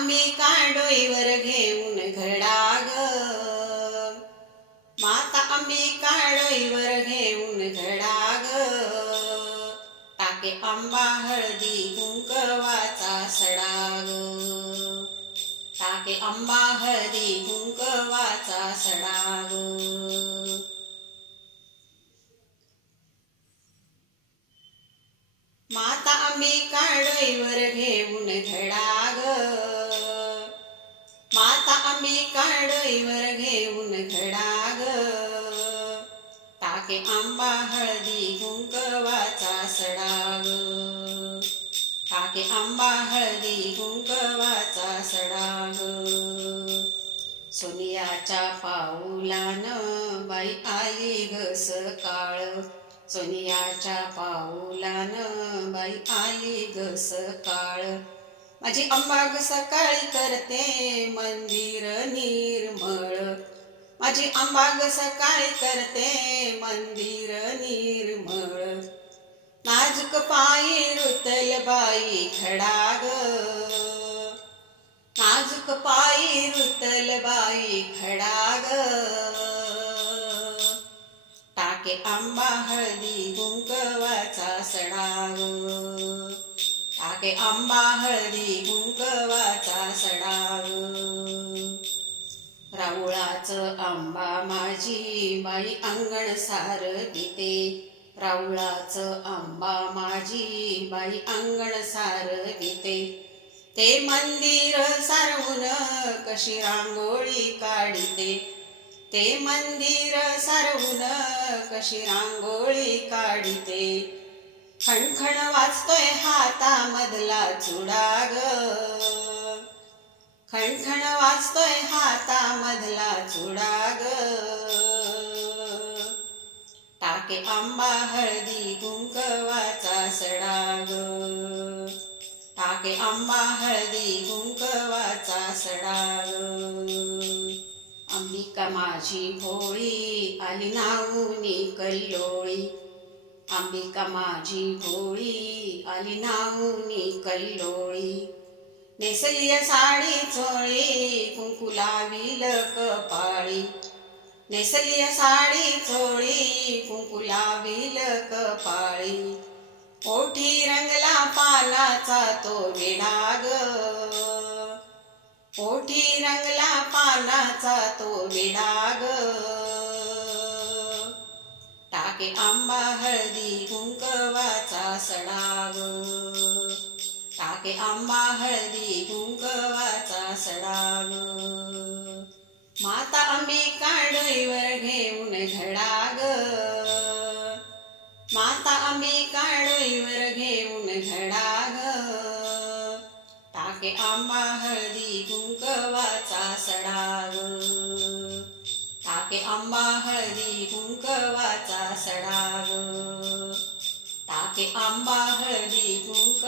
आम्ही कांडोईवर घेऊन घडा ग माता आम्ही कांडोईवर घेऊन घडा ग टाके आंबा हळदी कुंकवाचा सडाग. टाके आंबा हळदी कुंकवाचा सडाग. माता आम्ही कांडोईवर घेऊन घडा काडईवर घेऊन घडाग टाके आंबा हळदी गुंकवाचा सडाग. टाके आंबा हळदी गुंकवाचा सडाग. सोनियाच्या पाऊलानं बाई आली ग सकाळ. सोनियाच्या पाऊलानं बाई आली ग सकाळ. माझी अंबाग सकाळी करते मंदिर निर्मळ. माझी अंबाग सकाळी करते मंदिर निर्मळ. नाजूक पायी रुतल बाई खडाग. नाजूक पायी रुतल बाई खडाग. टाके आंबा हळदी टाके आंबा हळदी कुंकवाचा सडाव. राऊळाचं आंबा माझी बाई अंगण सार गीते राऊळाचं आंबा माझी बाई अंगण सार गीते ते मंदिर सारवून कशी रांगोळी काढिते. ते मंदिर सारवून कशी रांगोळी काढते. खणखण वाचतोय हातामधला ग खणखण वाचतोय हातामधला ग टाके आंबा हळदी कुंकवाचा सडाग. टाके आंबा हळदी कुंकवाचा सडाग. अंबिका माझी होळी आली नाऊनी कल्लोळी अंबिका माझी भोळी आली नाऊनी कल्लोळी नेसलिय साडी चोळी कुंकू लावील कपाळी. नेसलिय साडी चोळी कुंकू लावील कपाळी. ओठी रंगला पानाचा तो विडाग. ओठी रंगला पानाचा तो विडाग. टाके आंबा हळदी कुंकवाचा सडाग. टाके आंबा हळदी कुंकवाचा सडाग. माता आम्ही कांडोईवर घेऊन घडाग. माता आम्ही कांडोईवर घेऊन घडाग. टाके आंबा हळदी कुंकवाचा सडाग. टाके आंबा हळदी कुंकवाचा सडाग. टाके आंबा हळदी कुंक